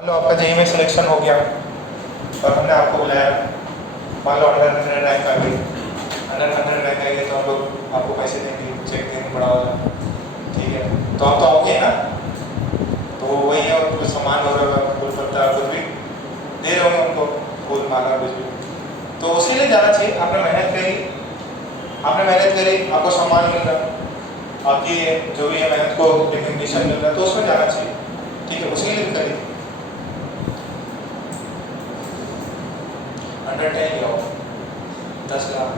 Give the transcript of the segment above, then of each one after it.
मान लो आपका जेई में सिलेक्शन हो गया और हमने आपको बुलाया। मान लो अंडर 100 रैंक आ गई, अंडर 100 रैंक आ गई तो हम लोग आपको पैसे देंगे, चेक देंगे बड़ा वाला, ठीक है। तो आप तो आओगे ना, तो वही है, और कुछ सामान वगैरह कुछ पत्ता कुछ भी दे रहे होंगे उनको, फूल माला कुछ भी, तो उसके लिए जाना चाहिए। आपने मेहनत करी, आपको सम्मान मिल रहा, आपकी जो भी है मेहनत को रिकग्निशन मिल रहा है, तो उसमें जाना चाहिए, ठीक है। उसके लिए करिए। अंडर 10 लिया हो 10 लाख,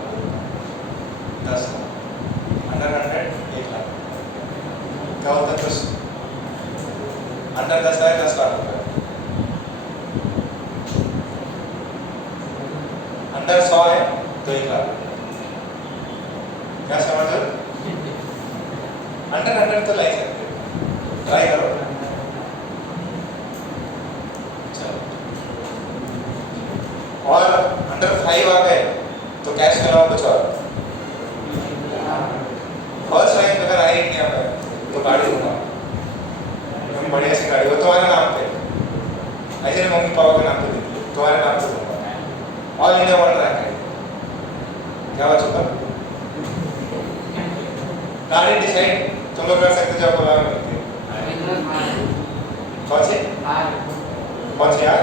10 लाख, अंडर 100 1 लाख, क्या होता है? कुछ अंडर 10 है 10 लाख रुपए, अंडर 100 है तो 1 लाख, क्या समझ रहे? अंडर 100 तो लाई सकते, ट्राई करो। और अंडर 5 आ गए तो कैश कराओ कुछ और। फर्स्ट रैंक अगर आई इंडिया में तो गाड़ी दूंगा, तुम बढ़िया सी गाड़ी हो तुम्हारे नाम पे, ऐसे नहीं मम्मी पापा के नाम पे देंगे, तुम्हारे नाम से दूंगा। ऑल इंडिया 1 रैंक है, क्या हो चुका? गाड़ी डिसाइड तुम लोग कर सकते हो, बोला मिलती है। कौन सी यार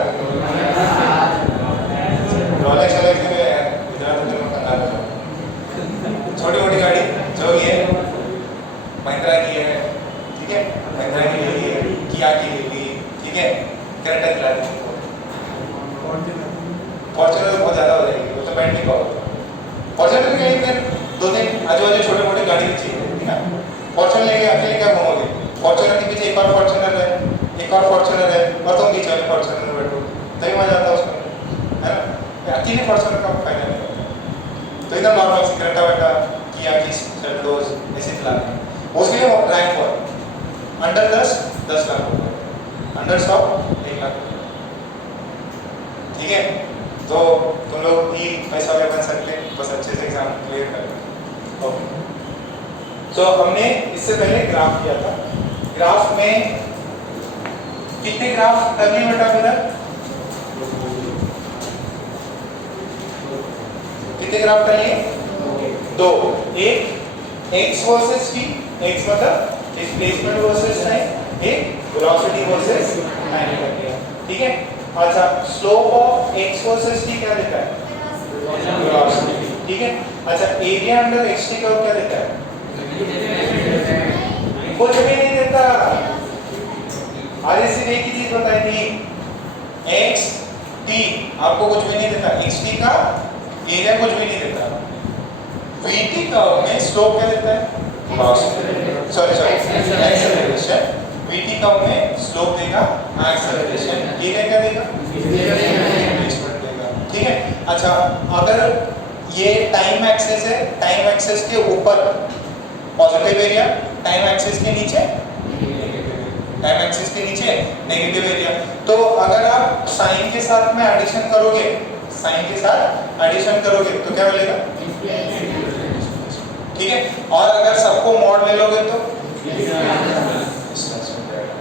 रोलेक्स वोलेक्स में यार, इतना तो तुम कंगाल हो। छोटी मोटी गाड़ी जो ये महिंद्रा की है, ठीक है, महिंद्रा की ले ली है, किया की ले ली, ठीक है, क्रेटा दिला दी, फॉर्च्यूनर तो बहुत ज़्यादा हो जाएगी, वो तो बैठ नहीं पाओगे। फॉर्च्यूनर के लिए दो तीन आजू बाजू छोटे मोटे गाड़ी चाहिए, ठीक है। फॉर्च्यूनर लेके अकेले क्या घूमोगे? फॉर्च्यूनर के पीछे एक और फॉर्च्यूनर है, एक और फॉर्च्यूनर है, और तुम बीच वाले फॉर्च्यूनर में बैठो, तभी मजा आता है उसमें, है ना। अकेले फॉर्च्यूनर का फायदा नहीं होता, तो एकदम नॉर्मल सी क्रेटा वेटा किया की सेल्टोस ऐसे चलाने। उसके लिए रैंक 1 अंडर 10 लाख रुपए, अंडर 100 1 लाख रुपए, ठीक है। तो तुम लोग भी पैसा वाले बन सकते हैं, बस अच्छे से एग्जाम क्लियर कर। ओके, तो हमने इससे पहले ग्राफ किया था। ग्राफ में कितने ग्राफ कर लिए बेटा मेरा? कितने ग्राफ कर लिए? 2। एक x वर्सेस t, x मतलब डिस्प्लेसमेंट वर्सेस टाइम, एक वेलोसिटी वर्सेस टाइम कर लिया, ठीक है। अच्छा, slope of x versus t क्या देता है? वेलोसिटी, ठीक है। अच्छा, एरिया अंडर xt कर्व क्या देता है? कुछ भी नहीं देता। आज सिर्फ एक ही चीज बताई थी, x t आपको कुछ भी नहीं देता, xt का एरिया कुछ भी नहीं देता। vt कर्व में स्लोप क्या देता है? Sorry acceleration. vt कर्व में स्लोप देगा एक्सेलरेशन, एरिया क्या देगा? डिस्प्लेसमेंट देगा, ठीक है। अच्छा, अगर ये टाइम एक्सिस है, टाइम एक्सिस के ऊपर पॉजिटिव एरिया, टाइम एक्सिस के नीचे नेगेटिव एरिया, तो अगर आप साइन के साथ में एडिशन करोगे, तो क्या मिलेगा? ठीक है। और अगर सबको मॉड ले लोगे तो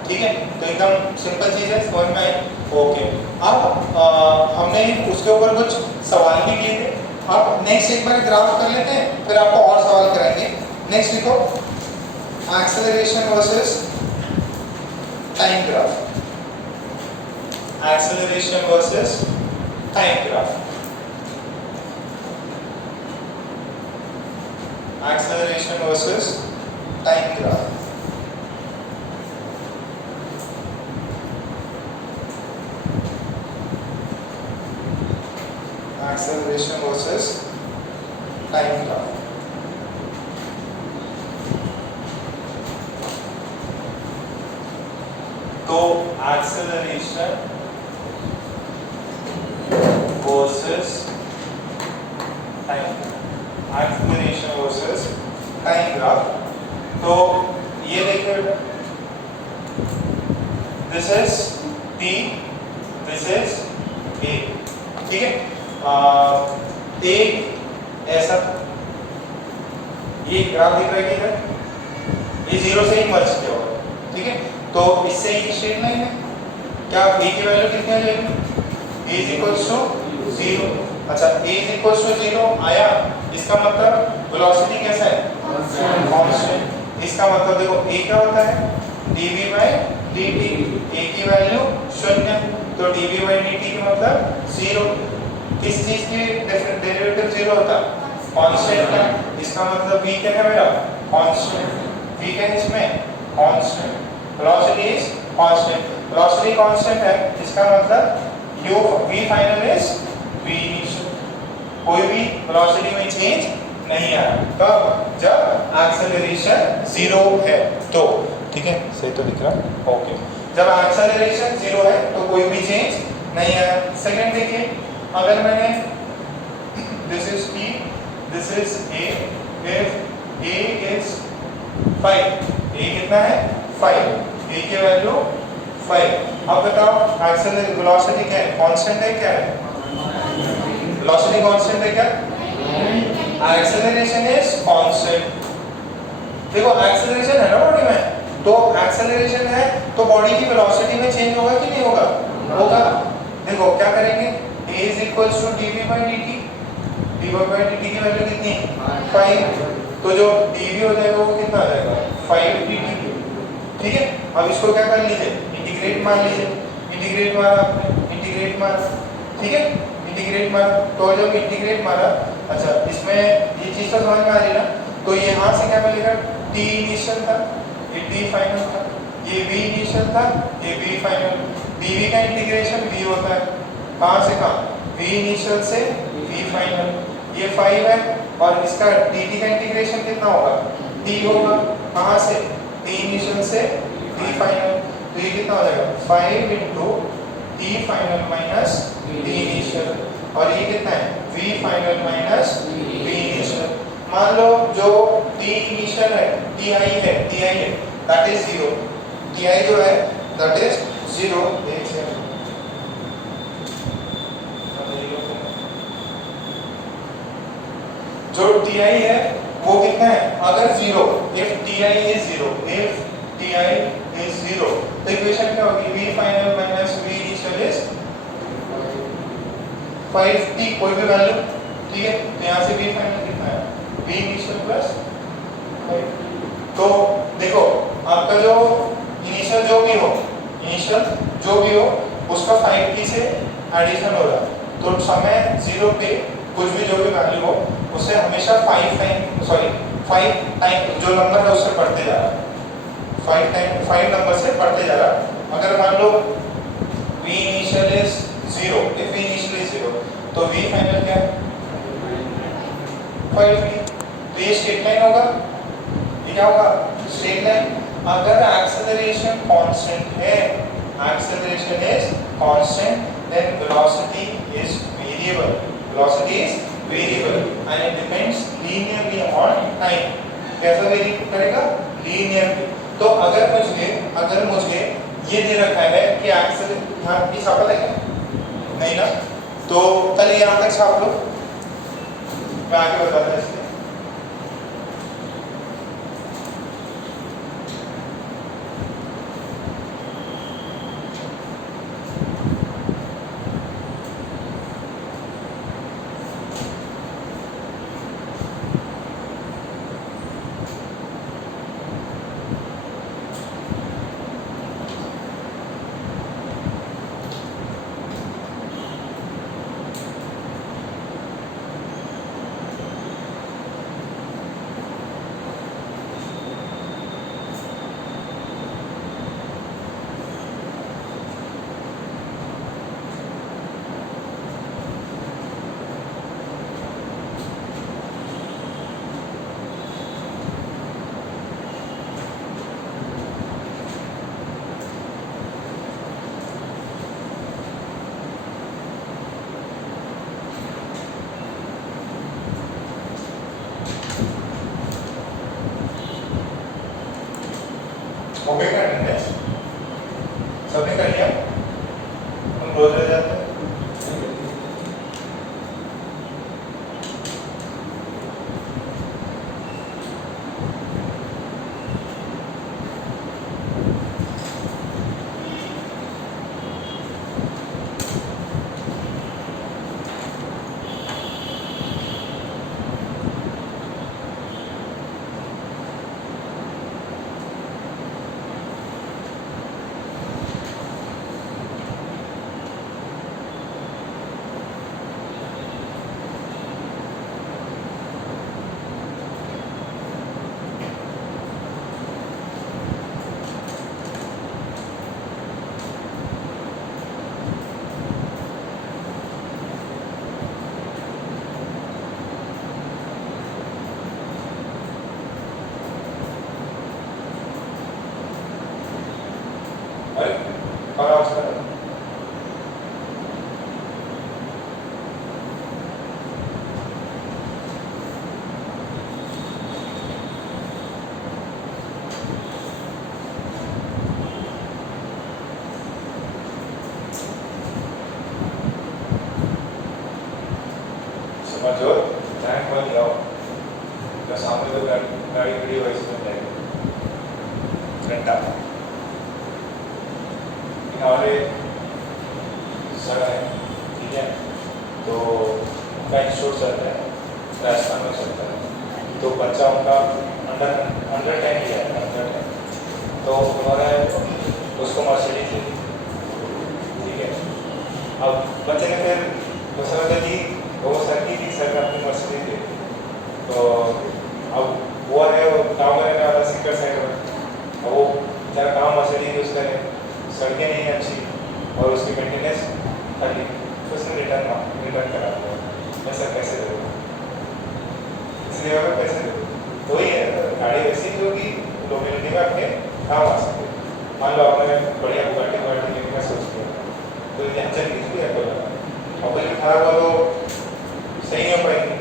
ठीक है। तो एकदम सिंपल चीज है, समझ में आई? ओके, अब हमने उसके ऊपर कुछ सवाल भी किए थे। अब नेक्स्ट एक बार ग्राफ कर लेते हैं, फिर आपको और सवाल कराएंगे। नेक्स्ट लिखो, acceleration versus time graph, acceleration versus time graph, acceleration versus time graph. Acceleration versus time graph. तो acceleration versus time graph, acceleration versus time graph. तो ये देखिए, this is t, this is a, ठीक है। एक ऐसा ये ग्राफ दिख रहा है किधर? ये 0 से ही मर्ज किया हुआ है, ठीक है। तो इससे एक स्ट्रेट लाइन है, क्या a की वैल्यू कितनी आ जाएगी? a is equals to 0। अच्छा a इज इक्वल्स टू 0 आया, इसका मतलब वेलोसिटी कैसा है? कांस्टेंट। इसका मतलब देखो a क्या होता है? dv by dt। a की वैल्यू 0, तो dv by dt का मतलब 0। किस चीज की डेरिवेटिव 0 होता है? कांस्टेंट का। इसका मतलब v क्या है मेरा? कांस्टेंट। v क्या है इसमें? Constant. Velocity is constant. Velocity constant है, इसका मतलब u v final is v initial. कोई भी वेलोसिटी में चेंज नहीं आया। कब? जब एक्सेलरेशन 0 है तो। ठीक है, सही तो दिख रहा? ओके। जब एक्सेलरेशन 0 है तो कोई भी चेंज नहीं आया। सेकंड देखिए, अगर मैंने this is t, this is a, if a is 5, a कितना है? 5, a की वैल्यू 5। अब बताओ एक्सेलरेशन वेलोसिटी क्या है? कांस्टेंट है क्या है? वेलोसिटी कांस्टेंट है क्या? Acceleration is constant. देखो एक्सेलरेशन है ना बॉडी में, तो एक्सेलरेशन है तो बॉडी की वेलोसिटी में चेंज होगा कि नहीं होगा? होगा। देखो क्या करेंगे, a is equals to dv by dt। dv by dt की वैल्यू कितनी? 5। तो जो dv हो जाएगा वो कितना आ जाएगा? 5 dt। ठीक है, अब इसको क्या कर लीजिए? इंटीग्रेट मान लीजिए। इंटीग्रेट मारा आपने, इंटीग्रेट मारा। ठीक है, इंटीग्रेट मारा, तो जब इंटीग्रेट मारा, अच्छा इसमें ये चीज तो समझ में आ रही ना? तो यहाँ से क्या मिलेगा? t इनिशियल था, ये t फाइनल था, ये v इनिशियल था, ये v फाइनल। dv का इंटीग्रेशन v होता है, कहाँ से कहाँ? v इनिशियल से v फाइनल। ये 5 है और इसका dt का इंटीग्रेशन कितना होगा? t होगा, कहाँ से? t इनिशियल से t फाइनल। तो ये कितना हो जाएगा? 5 into t final minus t initial. और ये कितना है? v final minus v initial. मान लो जो t इनिशियल है, ti है, दैट इज 0। ti जो है दैट इज 0। एक सेकंड, जो ti है वो कितना है? अगर 0, if ti is 0, if ti is 0, तो इक्वेशन क्या होगी? v final minus v initial is 5t, कोई भी वैल्यू। ठीक है, तो यहाँ से v फाइनल कितना है? v initial plus 5। तो देखो आपका जो इनिशियल जो भी हो, इनिशियल जो भी हो उसका 5t से एडिशन हो रहा है, तो समय 0 पे कुछ भी जो भी वैल्यू हो उससे हमेशा 5 टाइम जो नंबर है उससे बढ़ते जा रहा है। 5 नंबर से बढ़ते जा रहा है। अगर मान लो v initial is 0, if v initial is 0, तो v फाइनल क्या है? 5t। तो ये स्ट्रेट लाइन होगा, ये क्या होगा? Straight line. अगर एक्सेलरेशन कांस्टेंट है, acceleration is constant, then velocity is variable. Velocity is variable and it depends linearly on time. कैसा वेरी करेगा? लीनियरली। तो अगर मुझे ये दे रखा है कि एक्सेलरेशन, हाँ ये छापा है क्या? नहीं ना, तो पहले यहाँ तक छाप लो, मैं आगे बताता हूँ इसलिए। हो गया अटेंडेंस? सबने कर लिया? हम रोज रह जाते हैं। हमारे सर है, ठीक है, तो उनका इंस्टीट्यूट चलता है, राजस्थान में चलता है, तो बच्चा उनका अंडर 10 किया है, अंडर 10, तो उन्होंने उसको मर्सिडीज दी, ठीक है। अब बच्चे ने फिर दूसरा कर दी, वो सर की सर ने अपनी मर्सिडीज दी, तो अब वो है गाँव में रहने वाला सिकर साइड में, अब वो जरा काम मर्सिडीज यूज़ करे, सड़कें नहीं अच्छी और उसकी मेंटेनेंस खाली, तो उसने रिटर्न करा दिया। ऐसा कैसे करोगे? इसलिए अगर कैसे करोगे तो ही है, गाड़ी वैसी ही होगी लोकेलिटी में आपके काम आ सकते। मान लो आपने बढ़िया बुगाटी लेने का सोच लिया, तो यहाँ से किसी भी एप्पल लगा, एप्पल भी खराब हो तो सही नहीं हो पाएगी,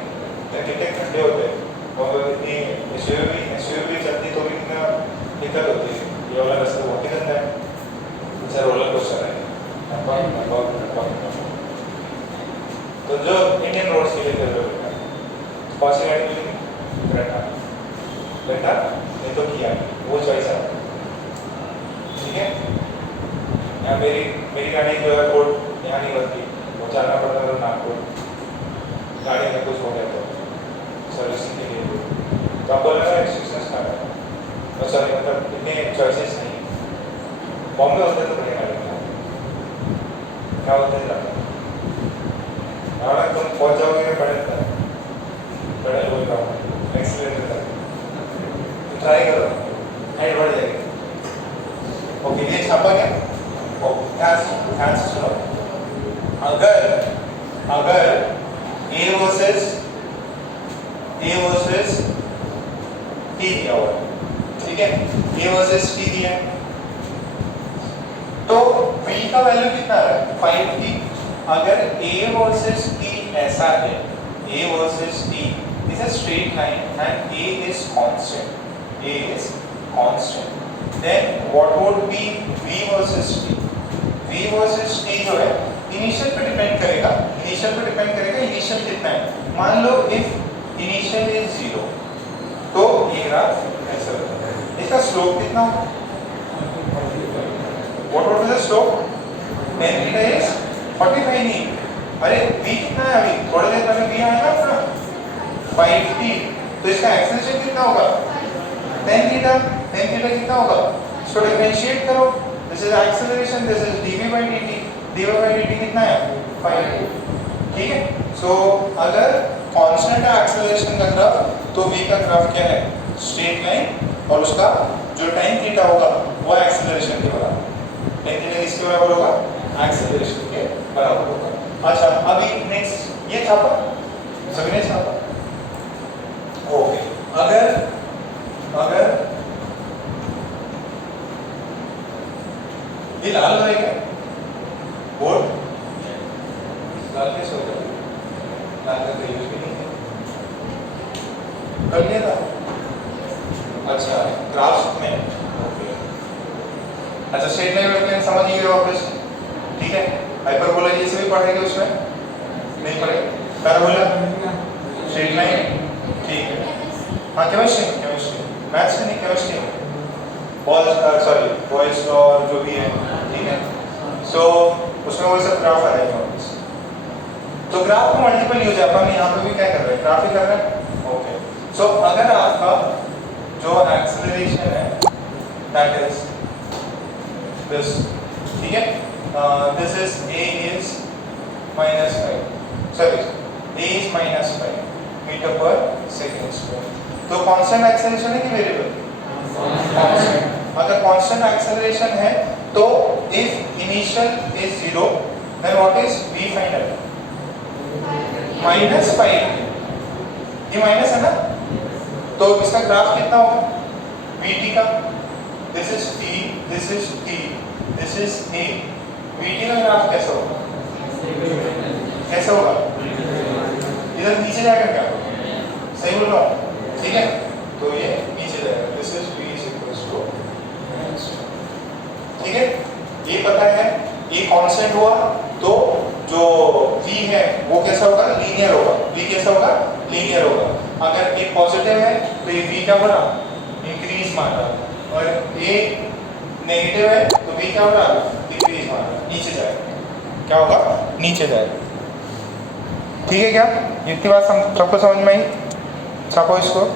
कितने खड्डे होते हैं, और इतनी एसयूवी चलती तो भी कितना दिक्कत होती है। ये वाला रास्ता बहुत ही गंदा है, जैसे रोलर कोस्टर है, तो जो इंडियन रोड्स के लिए जरूरत है, कौन सी गाड़ी मिलेगी? बेटा नहीं तो किया, वो चॉइस है, ठीक है। यहाँ मेरी गाड़ी जो है कोड यहाँ नहीं बनती, वो चलना पड़ता है नागपुर, गाड़ी में कुछ हो गया तो सर्विसिंग के लिए, तो आप बोलेगा एक्सपीरियंस का है, और सॉरी मतलब इतने चॉइसेस नहीं है। बॉम्बे होते तो बढ़िया गाड़ी क्या होते हैं ज़्यादा, तुम पहुँच जाओगे बड़े लोग का एक्सीलेटर तक, तो ट्राई करो, हाइट बढ़ जाएगी। ओके, ये छापा क्या? ध्यान से सुनो, अगर A वर्सेस T दिया हुआ है, ठीक है, A वर्सेस T दिया है, तो V का वैल्यू कितना है? 5T। अगर A वर्सेस T ऐसा है, A versus T is a straight line and A is constant, then what would be V versus T? V versus T जो है इनिशियल पे डिपेंड करेगा, इनिशियल कितना है। मान लो इफ इनिशियल इज 0, तो ये ग्राफ ऐसा होगा, इसका स्लोप कितना होगा? What would be the slope? tan theta is 45 नहीं, अरे v कितना है अभी? थोड़ी देर पहले v आया ना अपना 5t, तो इसका एक्सेलरेशन कितना होगा? tan theta कितना होगा? इसको डिफरेंशिएट करो, this is acceleration, this is dv by dt कितना है? 5t, ठीक है। सो अगर कांस्टेंट है एक्सेलरेशन का ग्राफ, तो v का ग्राफ क्या है? स्ट्रेट लाइन, और उसका जो tan थीटा होगा वो एक्सेलरेशन के बराबर, tan थीटा किसके बराबर होगा? एक्सेलरेशन के बराबर होगा। अच्छा, अभी नेक्स्ट ये छापा, सभी ने छापा, ओके। अगर ये लाल हो क्या बोर्ड? लाल कैसे होता है? लाल का यूज भी नहीं है, कर लिया था। अच्छा, ग्राफ्स में, ओके, अच्छा स्ट्रेट लाइन वेक्टर समझ गए वापस, ठीक है। हाइपरबोला ये से भी पढ़ेंगे, उसमें नहीं पढ़े, पैराबोला, स्ट्रेट लाइन, ठीक है। हाँ, केमिस्ट्री मैथ्स में नहीं, केमिस्ट्री में बॉयल्स और जो भी है, ठीक है। सो उसमें वो सब ग्राफ आ जाएगा वापस, तो ग्राफ को मल्टीपल यूज है, अपन यहाँ पे भी क्या कर रहे हैं? ग्राफ ही कर रहे हैं, ओके। सो अगर आपका जो एक्सेलरेशन है दैट इज दिस, ठीक है, this is a is -5, sorry a is -5 metre per second square, तो कांस्टेंट एक्सेलरेशन है कि वेरिएबल? कांस्टेंट। अगर कांस्टेंट एक्सेलरेशन है तो if initial is 0, then what is v final? -5, ये माइनस है ना, तो इसका ग्राफ कितना होगा? vt का, this is t, this is t, this is a, vt का ग्राफ कैसा होगा? कैसा होगा? इधर नीचे जाएगा क्या? सही बोल रहा हूँ, ठीक है, तो ये नीचे जाएगा, this is v is equals to, ठीक है। ये पता है, ये कांस्टेंट हुआ तो जो v है वो कैसा होगा? लीनियर होगा, v कैसा होगा? लीनियर होगा। अगर एक पॉजिटिव है तो ये v क्या बढ़ा? इंक्रीज मार रहा, और ये नेगेटिव है तो v क्या बढ़ा? डिक्रीज मार रहा। नीचे जाएगा। क्या होगा? नीचे जाएगा। ठीक है क्या? इतनी बात सबको समझ में आई? छापो इसको।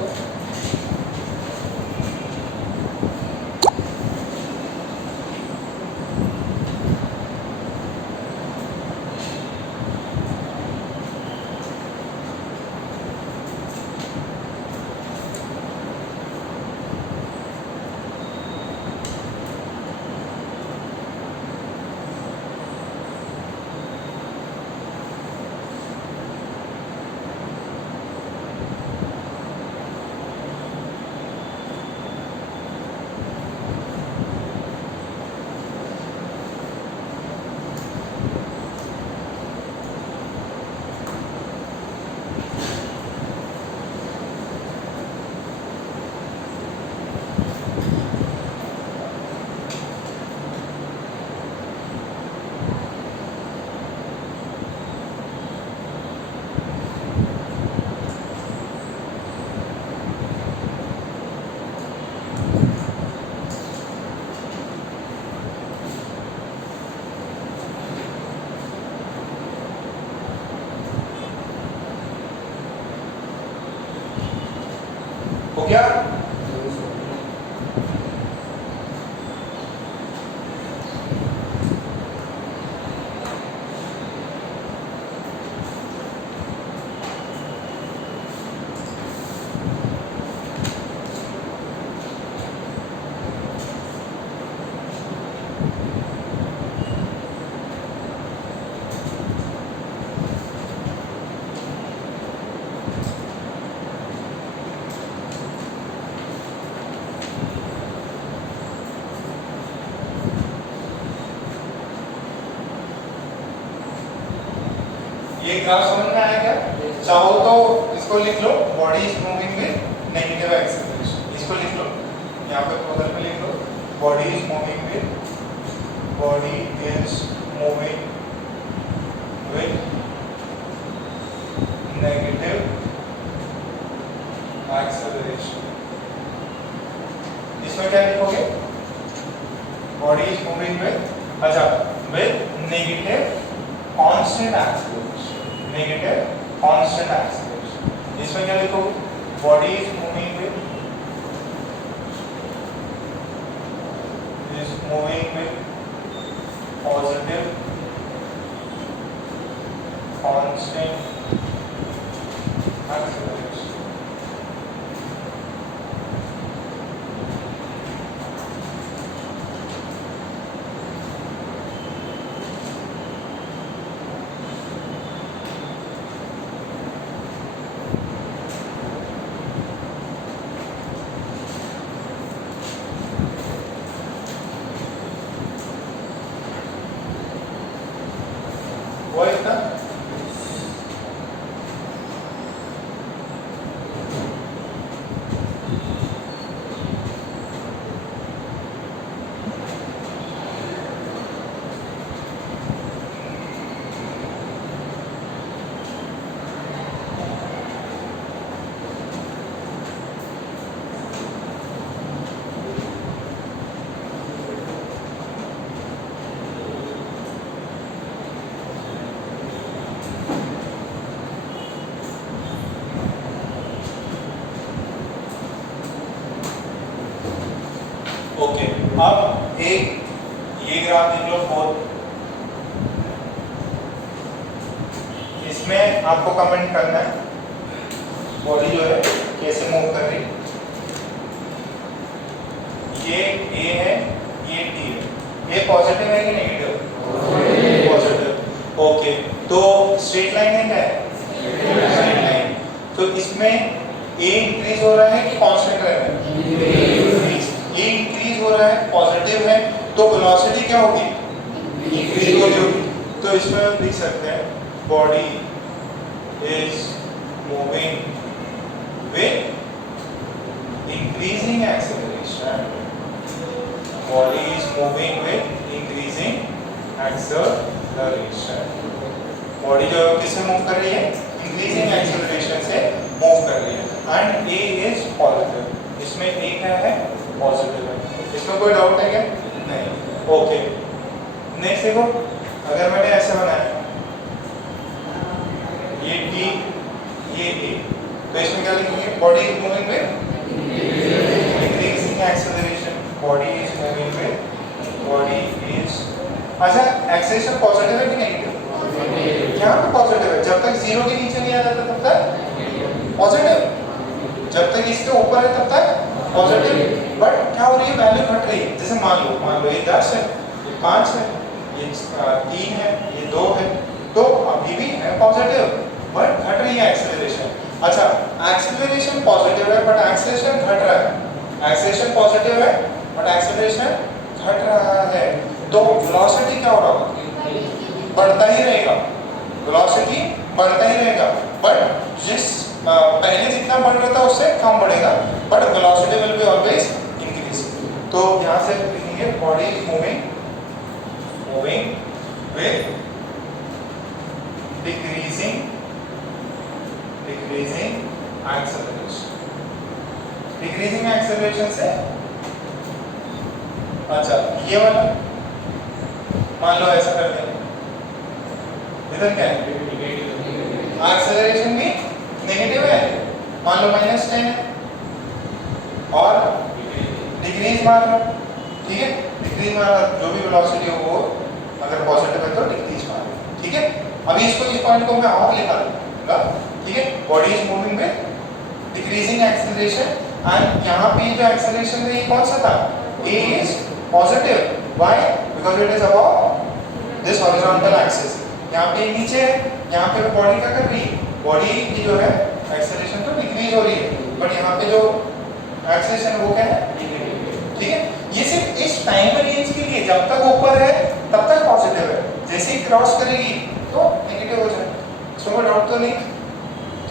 हो गया? ये ग्राफ समझ में आया क्या? चाहो तो इसको लिख लो, body is moving with negative acceleration. इसको लिख लो, यहाँ पे प्रोग्राम में लिख लो, body is moving with negative acceleration. इसमें क्या लिखोगे? बॉडी इज मूविंग विद, अच्छा, with negative constant acceleration. Negative constant acceleration. इसमें क्या लिखोगे? Body is moving with positive constant acceleration. वो इतना ओके। अब एक ये ग्राफ देख लो, फोर्थ। इसमें आपको कमेंट करना है बॉडी जो है कैसे मूव कर रही। ये ए है, ये टी है। ये पॉजिटिव है कि नेगेटिव? पॉजिटिव। ओके, तो स्ट्रेट लाइन है क्या है? Straight line. तो इसमें ए इंक्रीज हो रहा है कि कांस्टेंट रह रहा है? ये इंक्रीज हो रहा है, पॉजिटिव है, तो वेलोसिटी क्या होगी? इंक्रीज हो रही होगी। तो इसमें हम लिख सकते हैं body is moving with increasing acceleration. Body is moving with increasing acceleration. Body जो किससे मूव कर रही है? इंक्रीजिंग एक्सेलरेशन से मूव कर रही है। And A is positive. इसमें ए क्या है? पॉजिटिव है। इसमें कोई डाउट है क्या? नहीं। ओके, नेक्स्ट देखो, अगर मैंने ऐसे बनाया ये टी ये ए, तो इसमें क्या लिखेंगे? Body is moving with decreasing acceleration, body is moving with, body is, अच्छा एक्सेलरेशन पॉजिटिव है कि नेगेटिव? यहाँ पे पॉजिटिव है, जब तक जीरो के नीचे नहीं आ जाता तब तक पॉजिटिव, जब तक इसके ऊपर है तब तक पॉजिटिव। बट क्या हो रही है? वैल्यू घट रही है। जैसे मान लो ये 10 है, ये 5 है, ये 3 है, ये 2 है, तो अभी भी है पॉजिटिव बट घट रही है एक्सेलरेशन। अच्छा एक्सेलरेशन पॉजिटिव है बट एक्सेलरेशन घट रहा है, एक्सेलरेशन पॉजिटिव है बट एक्सेलरेशन घट रहा है, तो वेलोसिटी क्या हो रहा होगा? बढ़ता ही रहेगा, वेलोसिटी बढ़ता ही रहेगा, बट जिस पहले जितना बढ़ रहा था उससे कम बढ़ेगा, but velocity will be always increase. तो यहाँ से लिखेंगे body is moving with decreasing acceleration, decreasing acceleration से, अच्छा ये वाला मान लो ऐसा कर देंगे, इधर क्या है? एक्सेलरेशन भी नेगेटिव है, मान लो -10 है और डिक्रीज मार लो, ठीक है? डिक्रीज मार, जो भी वेलोसिटी हो वो अगर पॉजिटिव है तो डिक्रीज मार लो, ठीक है? अभी इसको, इस पॉइंट को मैं और लिखा दूंगा, ठीक है? Body is moving with decreasing acceleration, and यहाँ पे जो एक्सेलरेशन है ये कौन सा था? A is positive, why? Because it is above this horizontal axis, यहाँ पे नीचे है, यहाँ पे बॉडी क्या कर रही है? बॉडी की जो है एक्सेलरेशन तो डिक्रीज हो रही है, बट यहाँ पे जो एक्सेलरेशन है वो क्या है? ठीक है? ये सिर्फ इस टाइम रेंज के लिए, जब तक ऊपर है तब तक पॉजिटिव है, जैसे ही क्रॉस करेगी तो नेगेटिव हो जाए, इसमें कोई डाउट तो नहीं,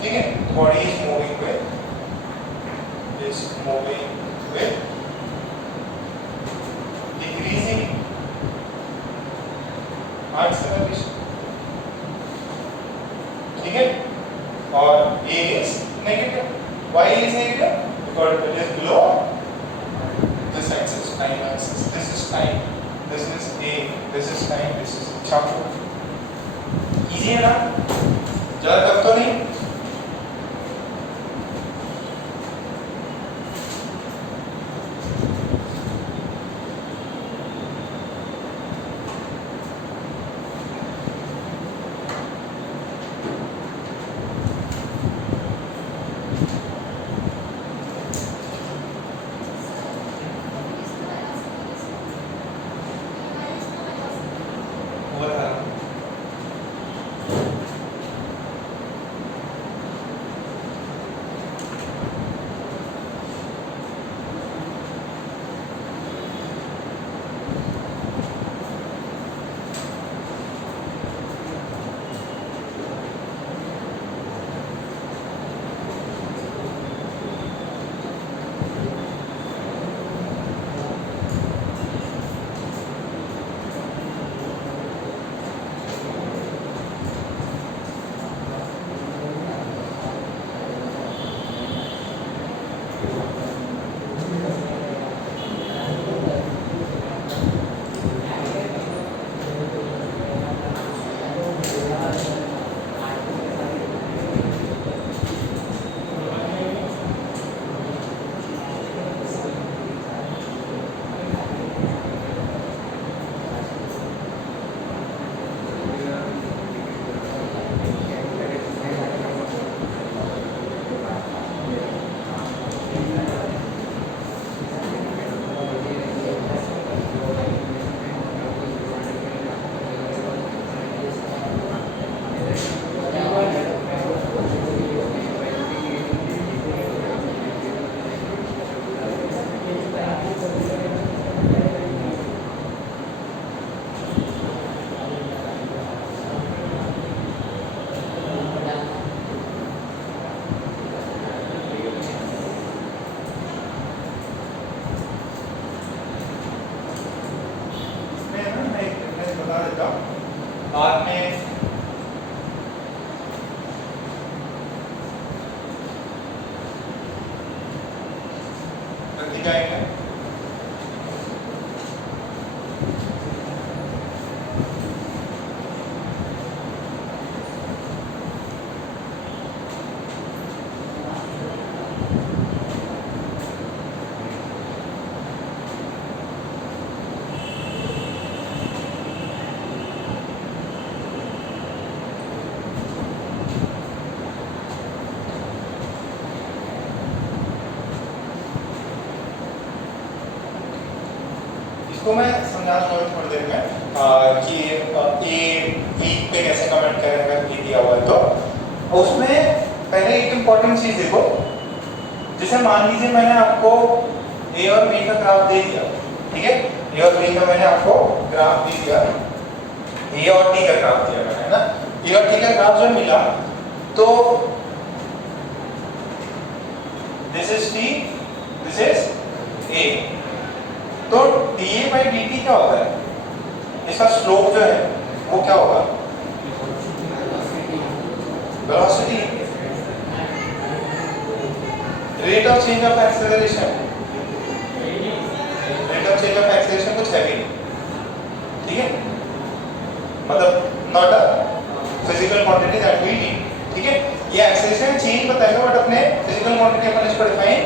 ठीक है? Body is moving with decreasing acceleration, ठीक है? और A is negative. Why is negative? Because it is below this axis, time axis. This is time. This is A. This is time. This is chapter. Easy है ना? ज़्यादा tough तो नहीं? बाद में प्रतिका है उसको मैं समझा दूंगा थोड़ी देर में कि ए वीक पे कैसे कमेंट करें अगर ये दिया हुआ है तो। उसमें पहले एक इम्पॉर्टेंट चीज देखो, जैसे मान लीजिए मैंने आपको ए और बी का ग्राफ दे दिया, ठीक है, ए और बी का मैंने आपको ग्राफ दे दिया, ए और टी का ग्राफ दिया मैंने, है ना। ए और टी का ग्राफ जो मिला तो this is T, this is a, तो dA by dt क्या होता है, इसका स्लोप जो है वो क्या होगा, velocity, rate of change of acceleration, rate of change of acceleration कुछ है भी नहीं, ठीक है, मतलब not a physical quantity that we need, ठीक है। ये एक्सेलरेशन चेंज बताएगा बट अपने फिजिकल क्वांटिटी अपन इसको डिफाइन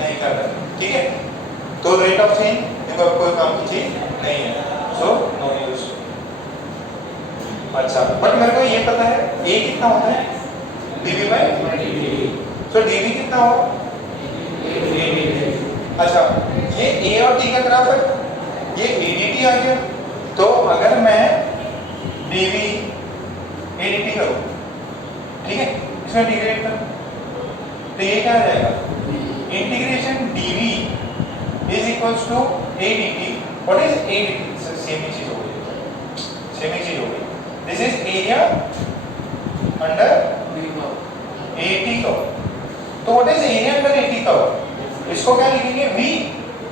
नहीं कर रहे, ठीक है। तो रेट ऑफ चेंज देखो कोई काम की चीज नहीं है, सो नो यूज। अच्छा, बट मेरे को ये पता है a कितना होता है dv by dt, so dv कितना होगा a। अच्छा, ये a और t का ग्राफ है, ये adt आ गया, तो अगर मैं dv adt करूं, ठीक है, इसमें इंटीग्रेट करूं तो ये क्या आ जाएगा, integration dv is equals to a dt। what is a dt, same ही चीज हो गई, सेम ही चीज हो गई। This is area under AT curve, तो what is area under AT curve, इसको क्या लिखेंगे v,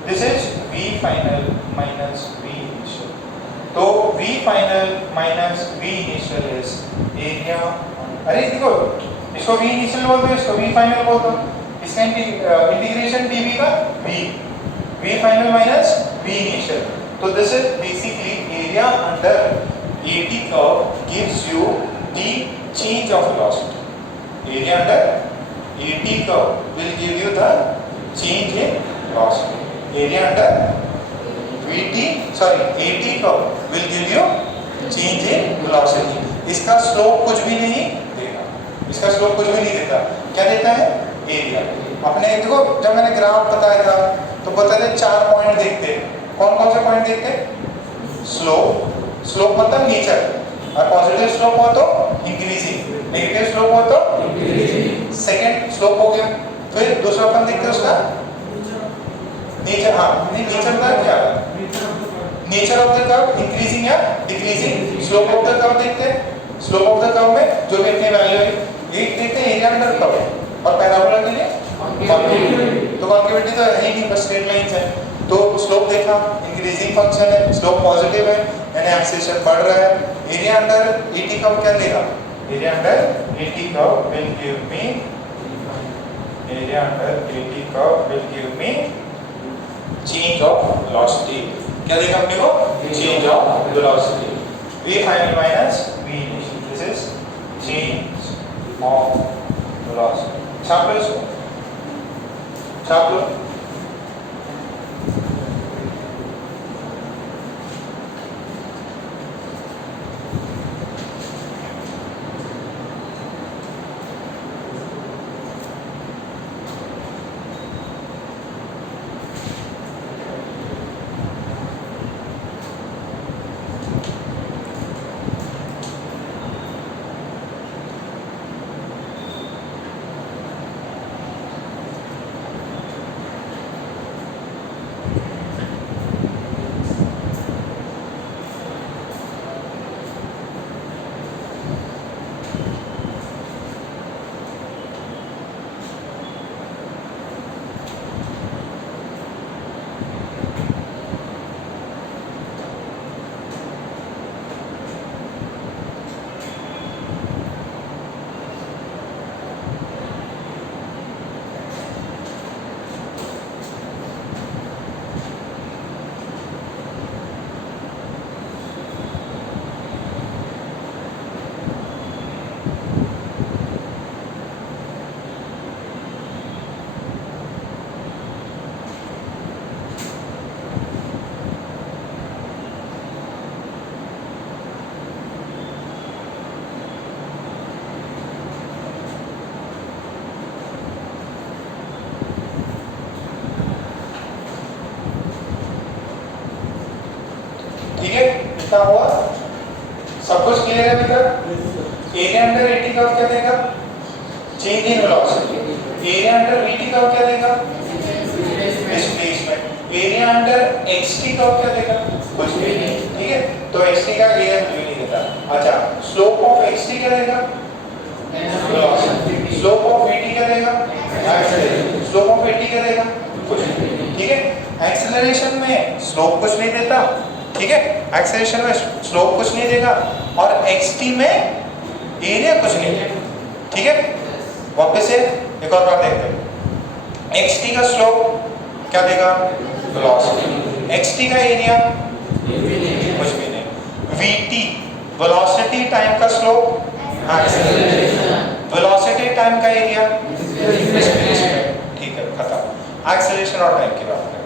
this is v final minus v initial, तो v final minus v initial is area, अरे देखो इसको v इनिशियल बोल दो, इसको v फाइनल बोल दो, इसका इंटीग्रेशन dv का v final minus v initial, तो this is basically area under AT curve gives you the change of velocity. Area under AT curve will give you the change in velocity. Area under AT curve will give you change in velocity. इसका slope कुछ भी नहीं देगा, इसका slope कुछ भी नहीं देता, क्या देता है एरिया। अपने देखो जब मैंने ग्राफ बताया था तो बताते 4 पॉइंट देखते, कौन कौन से पॉइंट देखते, स्लोप, स्लोप मतलब नेचर, और पॉजिटिव स्लोप हो तो इंक्रीजिंग, नेगेटिव स्लोप हो तो डिक्रीजिंग, सेकंड स्लोप हो गया। फिर दूसरा अपन देखते हैं उसका नेचर, हाँ नेचर का क्या, nature of the curve increasing या डिक्रीजिंग। स्लोप ऑफ द कर्व देखते हैं, स्लोप ऑफ द कर्व में जो भी अपनी वैल्यू है, एक देखते हैं एरिया अंडर कर्व, और पैराबोला के लिए कॉन्केविटी, तो कॉन्केविटी तो है ही नहीं, बस स्ट्रेट लाइंस है, तो स्लोप देखा इंक्रीजिंग फंक्शन है, स्लोप पॉजिटिव है यानी एक्सेलरेशन बढ़ रहा है। एरिया अंडर AT कर्व क्या देगा, area under AT curve will give me, area under AT curve will give me change of velocity, क्या देगा अपने को, change of velocity, v final minus v initial, this is change of velocity. छाप लो इसको, छाप लो। क्या हुआ? सब कुछ क्लियर है बेटा? एरिया अंडर 80 का क्या देगा? Change in velocity. Area under VT का क्या देगा? डिस्प्लेसमेंट। एरिया अंडर XT का क्या देगा? कुछ भी नहीं, ठीक है? तो XT का एरिया कुछ भी नहीं देता। अच्छा, स्लोप ऑफ XT क्या देगा? वेलोसिटी। स्लोप ऑफ VT क्या देगा? एक्सेलरेशन। स्लोप ऑफ AT क्या देगा? कुछ नहीं, ठीक है? एक्सेलरेशन में स्लोप कुछ नहीं देता, ठीक है? एक्सेलरेशन में स्लोप कुछ नहीं देगा और XT में एरिया कुछ नहीं देगा, ठीक है? वापस से एक और बार देखते हैं। XT का स्लोप क्या देगा? वेलोसिटी। XT का एरिया कुछ भी नहीं। VT वेलोसिटी टाइम का स्लोप, एक्सेलरेशन। वेलोसिटी टाइम का एरिया, ठीक है, खत्म। एक्सेलरेशन और टाइम की बात करते हैं।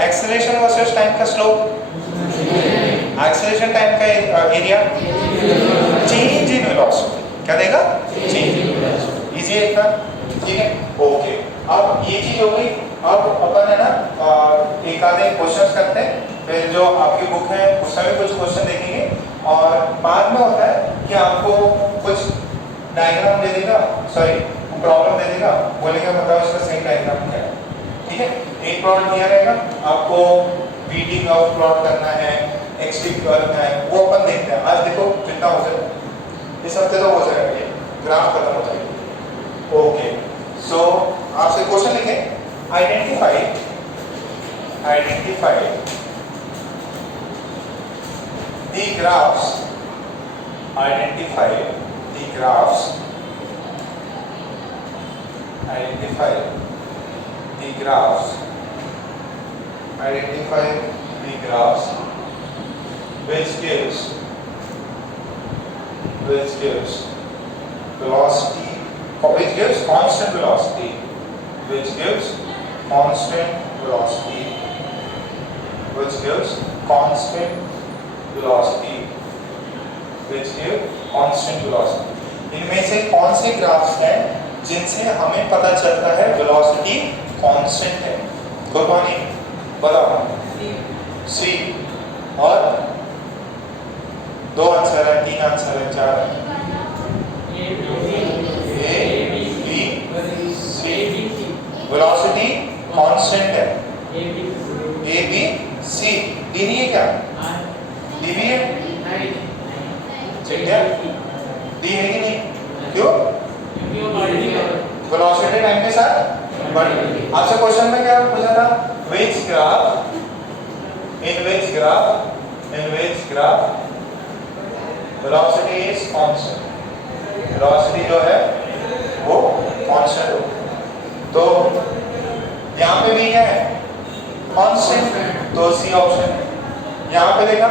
एक्सेलरेशन वर्सेस टाइम का स्लोप, एक्सेलरेशन टाइम का एरिया, चेंज इन वेलोसिटी क्या देगा? Change in velocity. इजी है इतना, ठीक है? ओके, अब ये चीज हो गई। अब अपन है ना एक आधे क्वेश्चंस करते हैं, फिर जो आपकी बुक है उसमें भी कुछ क्वेश्चन देखेंगे और बाद में होता है कि आपको कुछ डायग्राम दे देगा, सॉरी प्रॉब्लम दे देगा, बोलेगा बताओ इसका सही डायग्राम क्या है, ठीक है? एक प्रॉब्लम दिया रहेगा आपको, VT का प्लॉट करना है, XT करना है, वो अपन देखते हैं। आज देखो जितना हो जाए इस हफ्ते तो हो जाएगा, ये ग्राफ खत्म हो जाएगा। ओके, सो आपसे क्वेश्चन लिखे, identify the graphs, identify the graphs which gives velocity, which gives constant velocity, which gives constant velocity, which gives constant velocity, which give constant velocity। इनमें से कौन से ग्राफ्स हैं जिनसे हमें पता चलता है वेलोसिटी कांस्टेंट है? गुड मॉर्निंग, बताओ। सी, और दो आंसर है, तीन आंसर है, चार है। A B C, velocity constant है। ए बी सी, डी नहीं है क्या? डी भी है, ठीक है? डी है कि नहीं? क्यों? वेलोसिटी टाइम के साथ बढ़। आपसे क्वेश्चन में क्या पूछा था? which graph velocity is constant, velocity जो है वो constant हो। तो यहाँ पे भी क्या है? constant, तो सी ऑप्शन। यहाँ पे देखा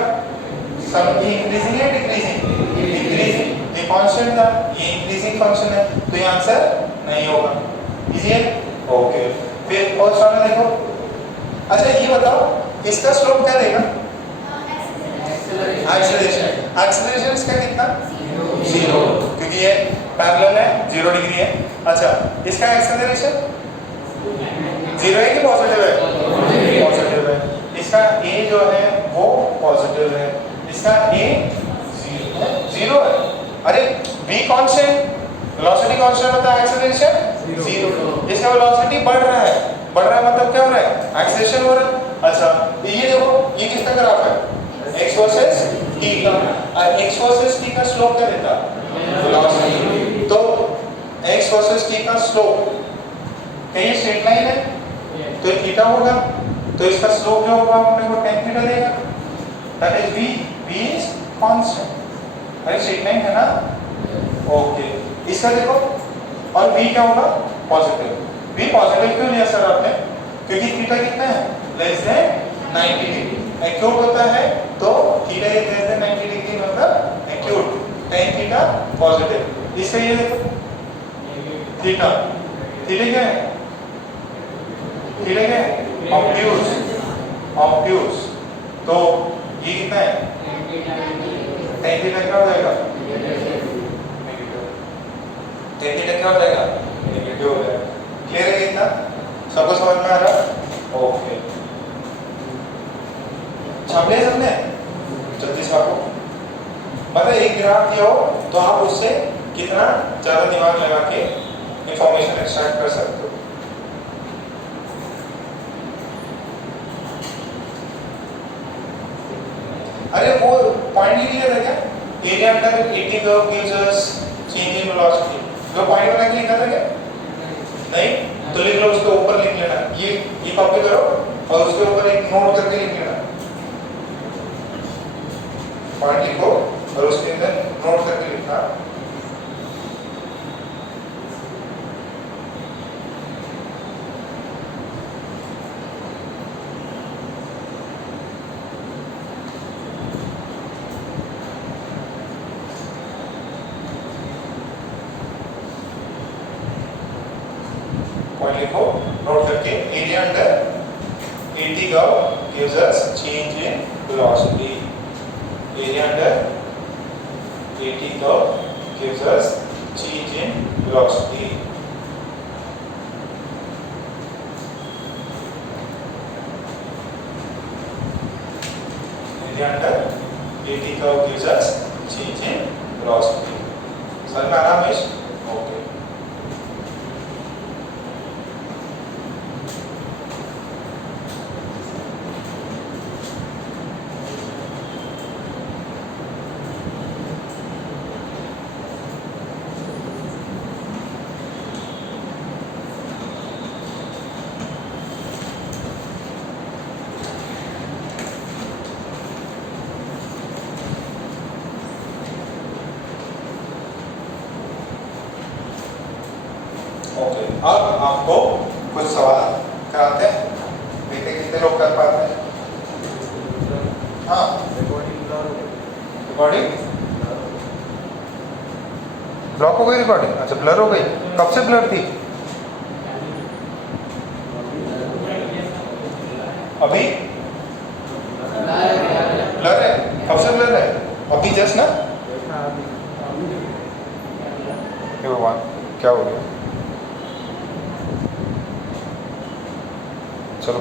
सब इंक्रीजिंग है डिक्रीजिंग? डिक्रीजिंग। ये कांस्टेंट था, ये इंक्रीजिंग फंक्शन है, तो ये आंसर नहीं होगा। इजी है? ओके, फिर और सवाल देखो। अच्छा ये बताओ इसका स्लोप क्या देगा? एक्सेलरेशन। एक्सेलरेशन इसका कितना? 0, क्योंकि ये पैरेलल है, 0 डिग्री है। अच्छा, इसका एक्सेलरेशन 0 है कि पॉजिटिव है? पॉजिटिव है। इसका ए जो है वो पॉजिटिव है, इसका ए 0 है। अरे v कांस्टेंट, वेलोसिटी कांस्टेंट होता है, एक्सेलरेशन 0। इसका वेलोसिटी बढ़ रहा है, मतलब क्या हो रहा है? एक्सेलरेशन हो रहा है। अच्छा, ये देखो ये किसका ग्राफ है? x वर्सेस t का। x वर्सेस t का स्लोप क्या देता? वेलोसिटी। तो x वर्सेस t का स्लोप क्या ये स्ट्रेट लाइन है? तो थीटा होगा, तो इसका स्लोप जो होगा अपने को tan थीटा देगा, that is v is constant. अरे स्ट्रेट लाइन है ना? ओके, इसका देखो, और v क्या होगा? पॉजिटिव। v पॉजिटिव क्यों लिया सर आपने? क्योंकि थीटा कितना है? Less than 90 degree. एक्यूट होता है तो थीटा ये लेस देन 90 डिग्री मतलब एक्यूट, tan थीटा पॉजिटिव। इसका ये देखो थीटा, थीटा क्या है? थीटा क्या है? ऑब्ट्यूज। तो ये कितना है? tan थीटा क्या हो जाएगा? tan थीटा क्या हो जाएगा? नेगेटिव हो जाएगा। क्लियर है इतना? सबको समझ में आ रहा? ओके, छाप लिया सबने? इसका को मतलब एक ग्राफ दिया हो तो आप उससे कितना ज्यादा दिमाग लगा के इंफॉर्मेशन एक्सट्रैक्ट कर सकते हो। अरे वो पॉइंट नहीं दिया था क्या, area under 80 curve gives us change in velocity, वो पॉइंट बना के लिखा था क्या? नहीं, तो लिख लो, उसके ऊपर लिख लेना, ये कॉपी करो और उसके ऊपर एक नोट करके लिख लेना, पॉइंट लिखो और उसके अंदर नोट करके लिखना। पॉइंट लिखो, नोट करके area under 80 curve gives us change in velocity, area under 80 curve gives us change in velocity. Area under 80 curve gives us change in velocity. समझ में आ रहा है? ओके, ओके, अब आपको कुछ सवाल कराते हैं, देखते कितने लोग कर पाते हैं। हाँ, रिकॉर्डिंग ब्लॉक हो गई, रिकॉर्डिंग अच्छा ब्लर हो गई, कब से ब्लर थी? अभी ब्लर है, कब से ब्लर है? अभी जस्ट ना? हे भगवान, क्या हो गया? चलो